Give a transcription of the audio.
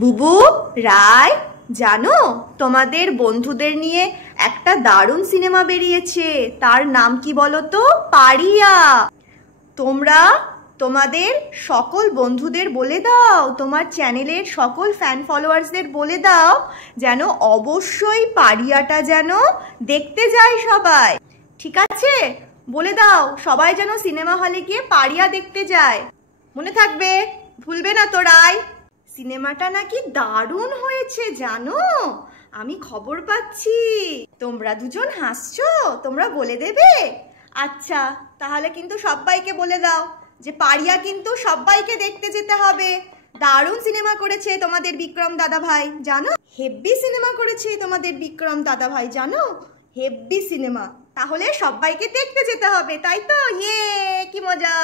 বুবু, রায়, জানো তোমাদের বন্ধুদের নিয়ে একটা দারুণ সিনেমা বেরিয়েছে। তার নাম কি বলো তো? পারিয়া। তোমরা তোমাদের সকল বন্ধুদের বলে দাও, তোমার চ্যানেলের সকল ফ্যান ফলোয়ার্সদের বলে দাও যেন অবশ্যই পারিয়াটা যেন দেখতে যায় সবাই। ঠিক আছে? বলে দাও সবাই যেন সিনেমা হলে গিয়ে পারিয়া দেখতে যায়। মনে থাকবে, ভুলবে না তো রায়। সিনেমাটা নাকি দারুণ হয়েছে জানো, আমি খবর পাচ্ছি। তোমরা দুজন হাসছো, তোমরা বলে দেবে? আচ্ছা, তাহলে কিন্তু সবাইকে বলে দাও যে পারিয়া কিন্তু সবাইকে দেখতে যেতে হবে। দারুণ সিনেমা করেছে তোমাদের বিক্রম দাদা ভাই, জানো? হেব্বি সিনেমা করেছে তোমাদের বিক্রম দাদা ভাই, জানো? হেব্বি সিনেমা। তাহলে সবাইকে দেখতে যেতে হবে, তাই তো? ইয়ে, কি মজা!